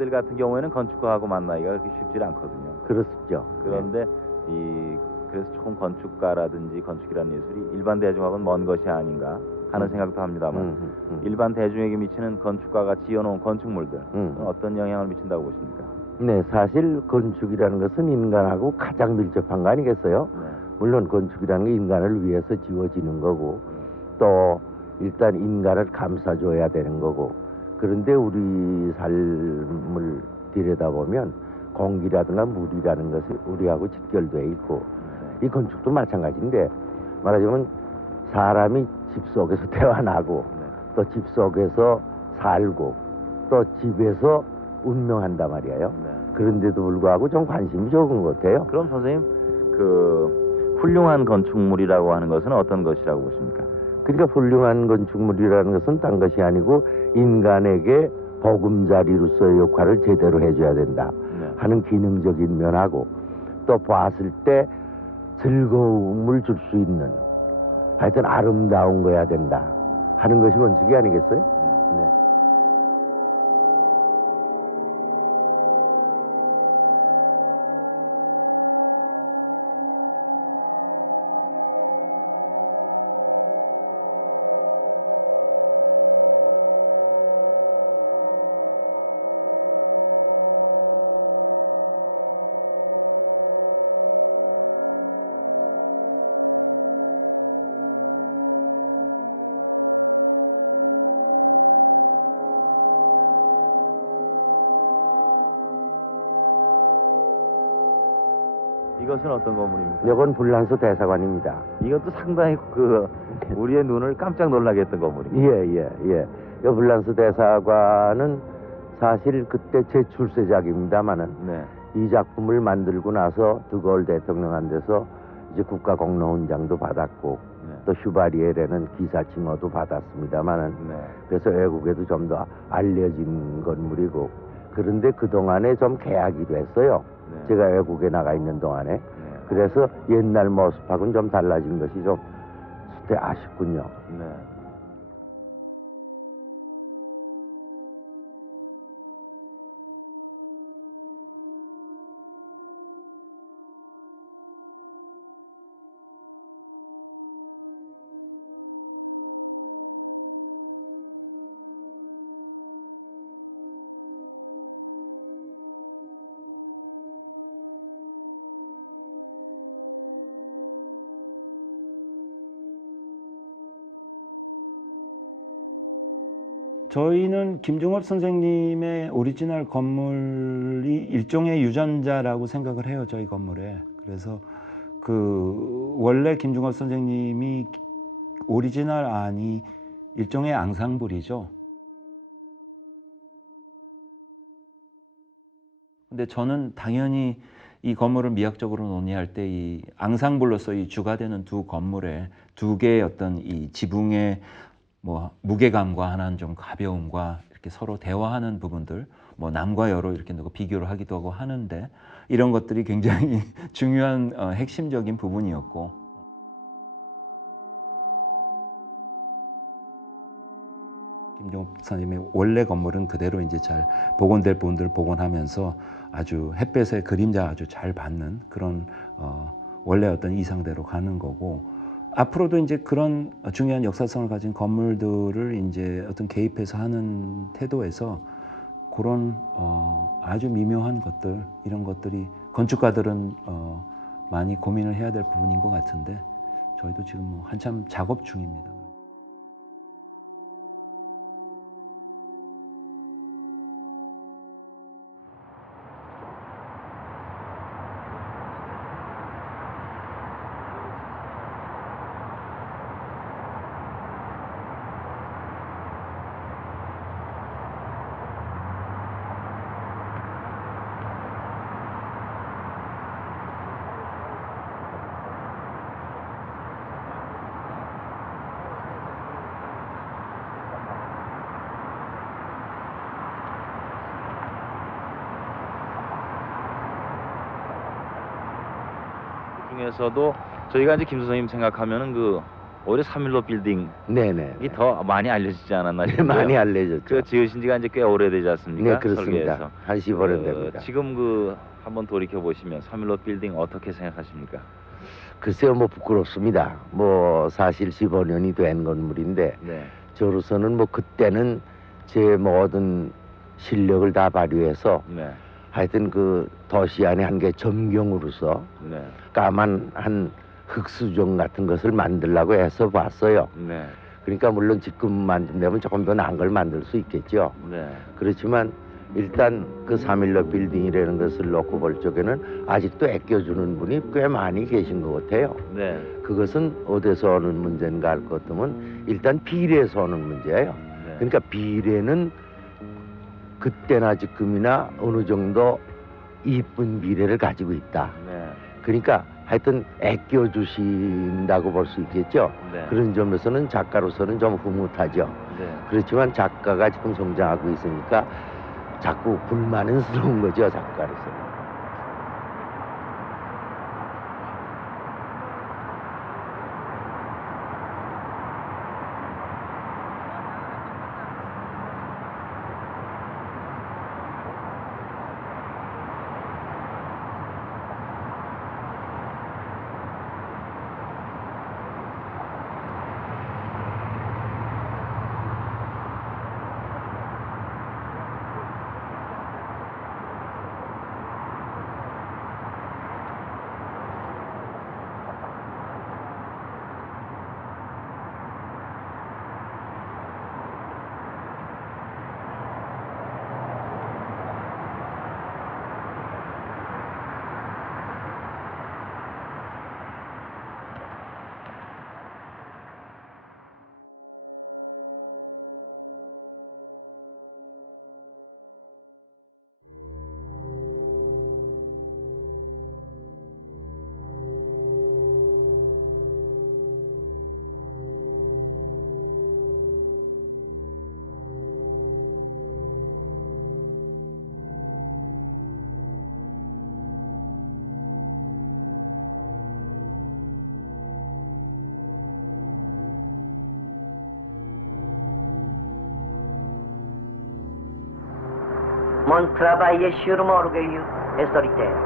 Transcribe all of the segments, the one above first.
저희들 같은 경우에는 건축가하고 만나기가 그렇게 쉽지 않거든요. 그렇죠. 그런데 그래서 조금 건축가라든지 건축이라는 예술이 일반 대중하고는 먼 것이 아닌가 하는 생각도 합니다만 일반 대중에게 미치는 건축가가 지어놓은 건축물들 어떤 영향을 미친다고 보십니까? 네, 사실 건축이라는 것은 인간하고 가장 밀접한 거 아니겠어요? 네. 물론 건축이라는 게 인간을 위해서 지어지는 거고 또 일단 인간을 감싸줘야 되는 거고 그런데 우리 삶을 들여다보면 공기라든가 물이라는 것이 우리하고 직결되어 있고 이 건축도 마찬가지인데 말하자면 사람이 집 속에서 태어나고 또 집 속에서 살고 또 집에서 운명한단 말이에요. 그런데도 불구하고 좀 관심이 적은 것 같아요. 그럼 선생님 그 훌륭한 건축물이라고 하는 것은 어떤 것이라고 보십니까? 그러니까 훌륭한 건축물이라는 것은 딴 것이 아니고 인간에게 보금자리로서의 역할을 제대로 해줘야 된다 하는 기능적인 면하고 또 봤을 때 즐거움을 줄 수 있는 하여튼 아름다운 거야 된다 하는 것이 원칙이 아니겠어요? 네. 이것은 어떤 건물입니까? 이건 불란서 대사관입니다. 이것도 상당히 우리의 눈을 깜짝 놀라게 했던 건물입니다. 예. 이 불란서 대사관은 사실 그때 제 출세작입니다만은 이 작품을 만들고 나서 드골 대통령한테서 이제 국가공로훈장도 받았고 또 슈바리에라는 기사칭호도 받았습니다만은 그래서 외국에도 좀 더 알려진 건물이고 그런데 그 동안에 좀 개약이 됐어요. 제가 외국에 나가 있는 동안에 그래서 옛날 모습하고는 좀 달라진 것이 좀 아쉽군요. 저희는 김종업 선생님의 오리지널 건물이 일종의 유전자라고 생각을 해요, 저희 건물에. 그래서 원래 김종업 선생님이 오리지널 안이 일종의 앙상블이죠. 근데 저는 당연히 이 건물을 미학적으로 논의할 때 이 앙상블로서 이 주가 되는 두 건물에 두 개의 어떤 이 지붕의 무게감과 하나는 좀 가벼움과 이렇게 서로 대화하는 부분들, 남과 여로 이렇게 비교를 하기도 하고 하는데 이런 것들이 굉장히 중요한 핵심적인 부분이었고 김종업 선생님의 원래 건물은 그대로 이제 잘 복원될 부분들을 복원하면서 아주 햇볕의 그림자 아주 잘 받는 그런 원래 어떤 이상대로 가는 거고 앞으로도 이제 그런 중요한 역사성을 가진 건물들을 이제 어떤 개입해서 하는 태도에서 그런 아주 미묘한 것들 이런 것들이 건축가들은 많이 고민을 해야 될 부분인 것 같은데 저희도 지금 한참 작업 중입니다. 중에서도 저희가 이제 김 선생님 생각하면은 오히려 3일로 빌딩이 네네. 더 많이 알려지지 않았나 네, 싶어요. 많이 알려졌죠. 그 지으신 지가 이제 꽤 오래되지 않습니까? 네, 그렇습니다. 설계에서. 한 15년 됩니다. 지금 한번 돌이켜 보시면 3일로 빌딩 어떻게 생각하십니까? 글쎄요, 뭐 부끄럽습니다. 뭐 사실 15년이 된 건물인데 네. 저로서는 뭐 그때는 제 모든 실력을 다 발휘해서 네. 하여튼 그 도시 안에 한 개 점경으로서 네. 까만 한 흙수정 같은 것을 만들려고 해서 봤어요. 네. 그러니까 물론 지금 만든다면 조금 더 나은 걸 만들 수 있겠죠. 네. 그렇지만 일단 그 3일로 빌딩이라는 것을 놓고 볼 적에는 아직도 아껴주는 분이 꽤 많이 계신 것 같아요. 네. 그것은 어디서 오는 문제인가 할 것 같으면 일단 비례에서 오는 문제예요. 네. 그러니까 비례는 그때나 지금이나 어느 정도 이쁜 비례를 가지고 있다. 네. 그러니까 하여튼 아껴주신다고 볼 수 있겠죠. 네. 그런 점에서는 작가로서는 좀 흐뭇하죠. 네. 그렇지만 작가가 지금 성장하고 있으니까 자꾸 불만은스러운 거죠, 작가로서. Mon travail est sûrement orgueilleux et solitaire.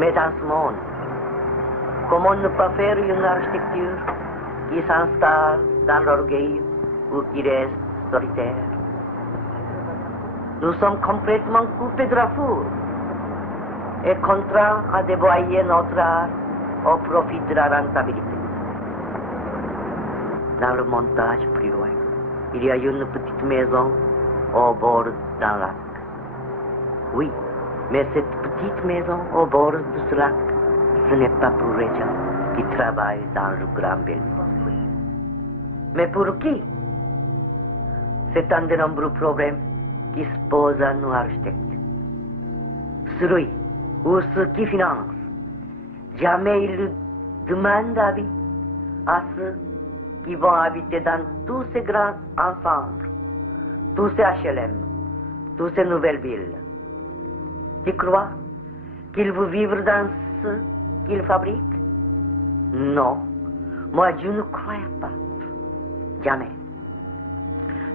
Mais dans ce monde, comment ne pas faire une architecture qui s'installe dans l'orgueil ou qui reste solitaire? Nous sommes complètement coupés de la foule et contraints à dévoyer notre art au profit de la rentabilité. Dans le montage plus loin, il y a une petite maison au bord d'un lac. Oui, mais cette petite maison au bord de ce lac, ce n'est pas pour les gens qui travaillent dans le grand building. Mais pour qui? C'est un des nombreux problèmes qui se posent à nous architectes. Celui ou ceux qui financent, jamais ils demandent d'avis à ceux qui vont habiter dans tous ces grands ensembles, tous ces HLM, toutes ces nouvelles villes. Tu crois qu'ils vont vivre dans ce qu'ils fabriquent? Non, moi je ne crois pas. Jamais.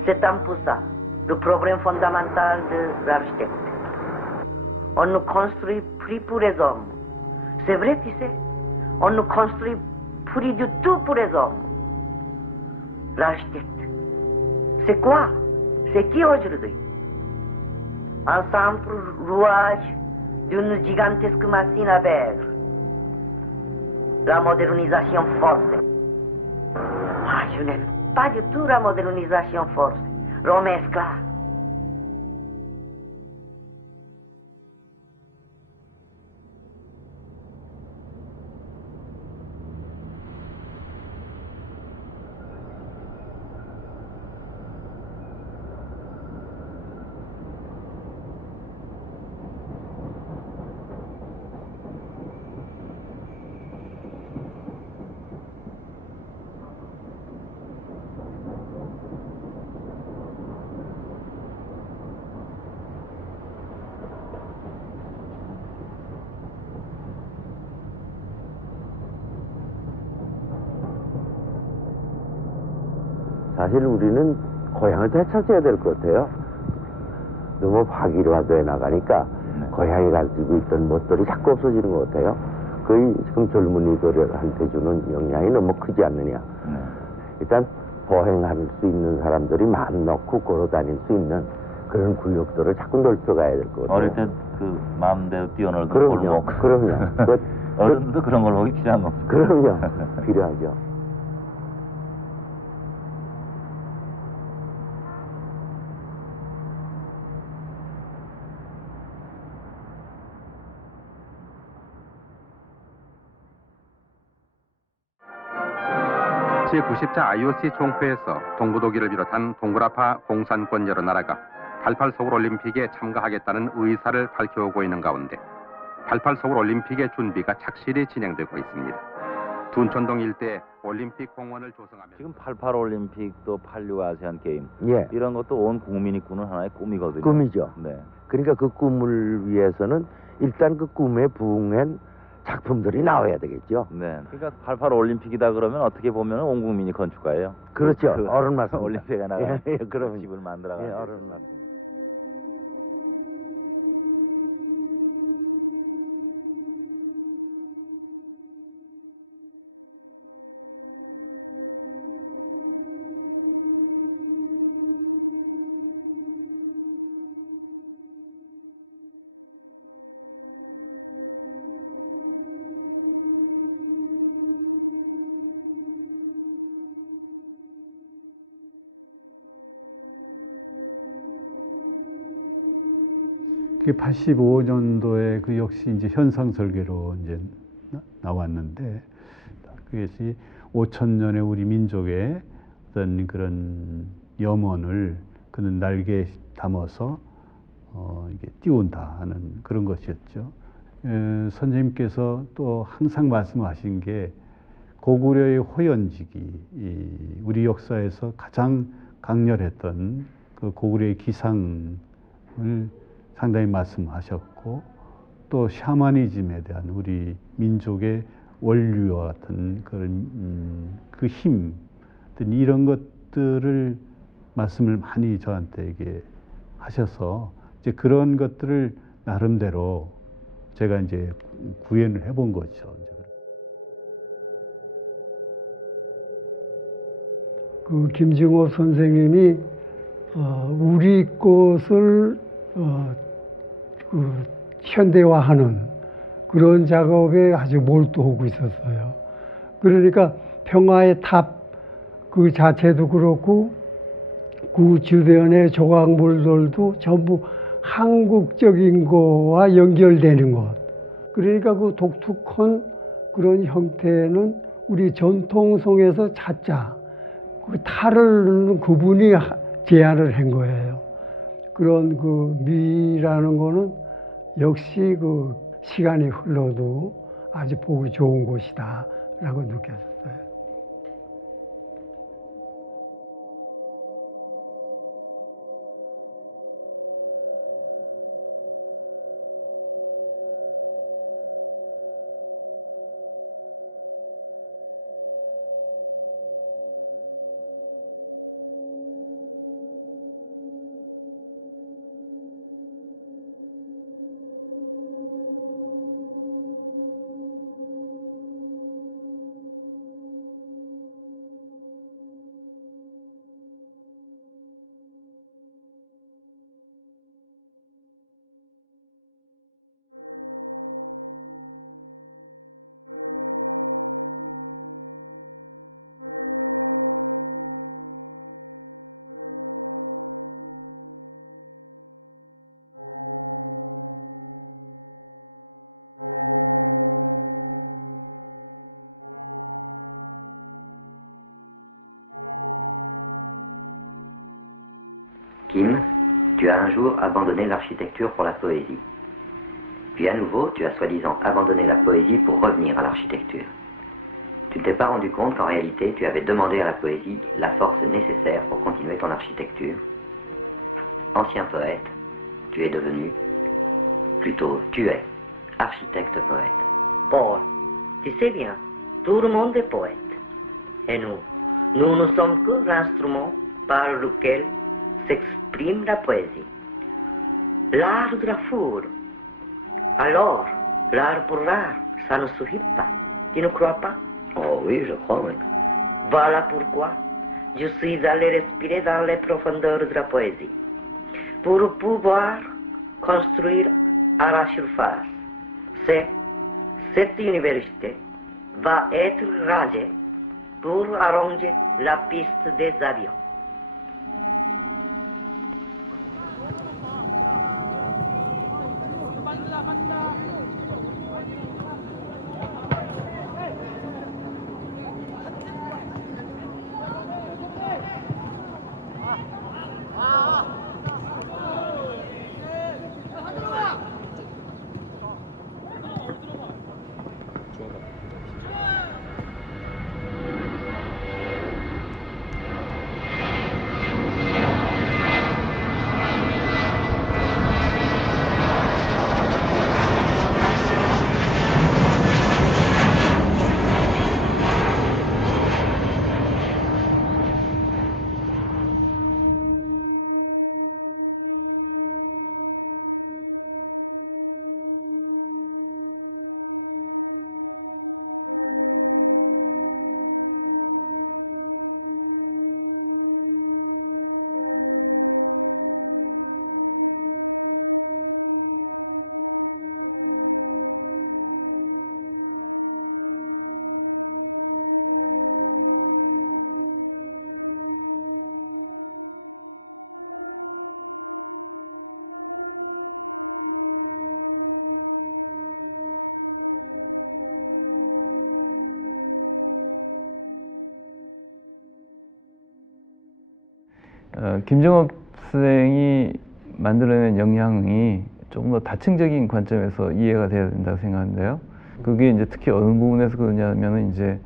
C'est un peu ça, le problème fondamental de l'architecte. On ne construit plus pour les hommes. C'est vrai, tu sais, on ne construit plus du tout pour les hommes. L'architecte, c'est quoi? C'est qui aujourd'hui? Un simple rouage d'une gigantesque machine à vêtir. La modernisation forcée. Ah, je n'aime pas du tout la modernisation forcée. Rome esclave. 사실 우리는 고향을 되찾아야 될 것 같아요. 너무 박일화돼 나가니까 고향이 가지고 있던 멋들이 자꾸 없어지는 것 같아요. 거의 지금 젊은이들한테 주는 영향이 너무 크지 않느냐. 일단 보행할 수 있는 사람들이 마음 놓고 걸어 다닐 수 있는 그런 구역들을 자꾸 넓혀가야 될 것 같아요. 어릴 때 그 마음대로 뛰어놀던 그럼요. 골목. 그럼요. 어른들도 그런 골목이 필요한 겁니다. 그럼요. 필요하죠. 제90차 IOC 총회에서 동부독일을 비롯한 동굴아파 공산권 여러 나라가 88 서울올림픽에 참가하겠다는 의사를 밝혀오고 있는 가운데 88 서울올림픽의 준비가 착실히 진행되고 있습니다. 둔촌동 일대 올림픽 공원을 조성하면서 지금 88 올림픽 또 86 아시안 게임 예. 이런 것도 온 국민이 꾸는 하나의 꿈이거든요. 꿈이죠. 네. 그러니까 그 꿈을 위해서는 일단 그 꿈에 부응한 작품들이 나와야 되겠죠. 네. 그러니까 88 올림픽이다 그러면 어떻게 보면 온 국민이 건축가예요. 그렇죠. 그 어른 말씀. 올림픽에 나가 예, 그럼 집을 만들어가지고. 예, 어른 말씀. 그게 85년도에 그 역시 이제 현상 설계로 이제 나왔는데 그것이 5,000년의 우리 민족의 어떤 그런 염원을 그는 날개에 담아서 이게 띄운다 하는 그런 것이었죠. 선생님께서 또 항상 말씀하신 게 고구려의 호연직이 우리 역사에서 가장 강렬했던 그 고구려의 기상을 상당히 말씀하셨고 또 샤머니즘에 대한 우리 민족의 원류와 같은 그런 그 힘 이런 것들을 말씀을 많이 저한테 이게 하셔서 이제 그런 것들을 나름대로 제가 이제 구현을 해본 거죠. 그 김증호 선생님이 우리 것을 그 현대화하는 그런 작업에 아주 몰두하고 있었어요. 그러니까 평화의 탑 그 자체도 그렇고 그 주변의 조각물들도 전부 한국적인 거와 연결되는 것. 그러니까 그 독특한 그런 형태는 우리 전통성에서 찾자. 그 탈을 그분이 제안을 한 거예요. 그런 그 미라는 거는 역시 그 시간이 흘러도 아주 보기 좋은 곳이다 라고 느꼈어요. Kim, tu as un jour abandonné l'architecture pour la poésie. Puis à nouveau, tu as soi-disant abandonné la poésie pour revenir à l'architecture. Tu ne t'es pas rendu compte qu'en réalité, tu avais demandé à la poésie la force nécessaire pour continuer ton architecture. Ancien poète, tu es devenu, plutôt tu es, architecte-poète. Paul, tu sais bien, tout le monde est poète. Et nous, Nous ne sommes que l'instrument par lequel s'exprime la poésie. L'art de la foudre. Alors, l'art pour l'art, ça ne suffit pas. Tu ne crois pas? Oh oui, je crois, oui. Voilà pourquoi je suis allé respirer dans les profondeurs de la poésie, pour pouvoir construire à la surface. Cette université va être rasée pour arranger la piste des avions. 김정업 선생이 만들어낸 영향이 조금 더 다층적인 관점에서 이해가 돼야 된다고 생각하는데요. 그게 이제 특히 어느 부분에서 그러냐면은 이제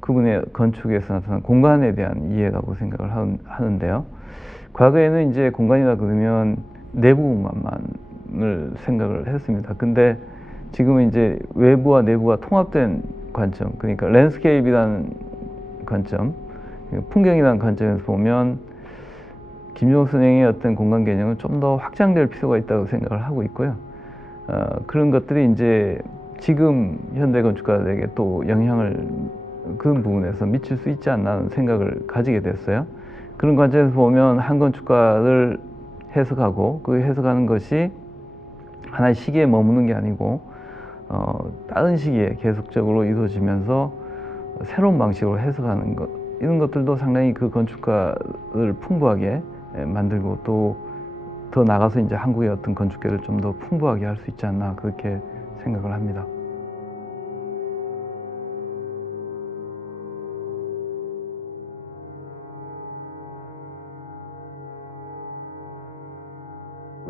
그분의 건축에서 나타난 공간에 대한 이해라고 생각을 하는데요. 과거에는 이제 공간이라 그러면 내부 공간만을 생각을 했습니다. 근데 지금은 이제 외부와 내부가 통합된 관점, 그러니까 랜드스케이프라는 관점, 풍경이라는 관점에서 보면 김정업 선생의 어떤 공간 개념은 좀 더 확장될 필요가 있다고 생각을 하고 있고요. 그런 것들이 이제 지금 현대 건축가들에게 또 영향을 그런 부분에서 미칠 수 있지 않나 하는 생각을 가지게 됐어요. 그런 관점에서 보면 한 건축가를 해석하고 그 해석하는 것이 하나의 시기에 머무는 게 아니고 다른 시기에 계속적으로 이루어지면서 새로운 방식으로 해석하는 것, 이런 것들도 상당히 그 건축가를 풍부하게 만들고 또 더 나가서 이제 한국의 어떤 건축계를 좀 더 풍부하게 할 수 있지 않나 그렇게 생각을 합니다.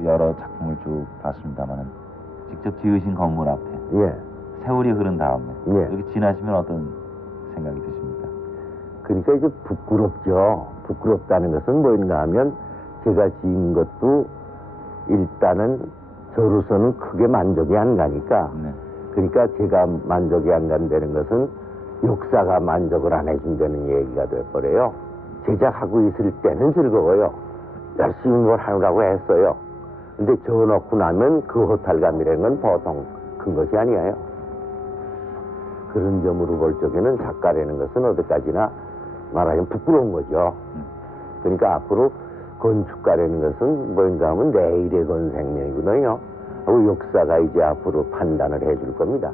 여러 작품을 쭉 봤습니다만은 직접 지으신 건물 앞에 예. 세월이 흐른 다음에 예. 여기 지나시면 어떤 생각이 드십니까? 그러니까 이제 부끄럽죠. 부끄럽다는 것은 뭐인가 하면 제가 지은 것도 일단은 저로서는 크게 만족이 안 가니까 네. 그러니까 제가 만족이 안 간다는 것은 역사가 만족을 안 해준다는 얘기가 돼버려요. 제작하고 있을 때는 즐거워요. 열심히 뭘 하느라고 했어요. 근데 져놓고 나면 그 허탈감이라는 건 보통 큰 것이 아니에요. 그런 점으로 볼 적에는 작가라는 것은 어디까지나 말하자면 부끄러운 거죠. 그러니까 앞으로 건축가라는 것은 뭔가 하면 내일의 건생명이거든요. 역사가 이제 앞으로 판단을 해줄 겁니다.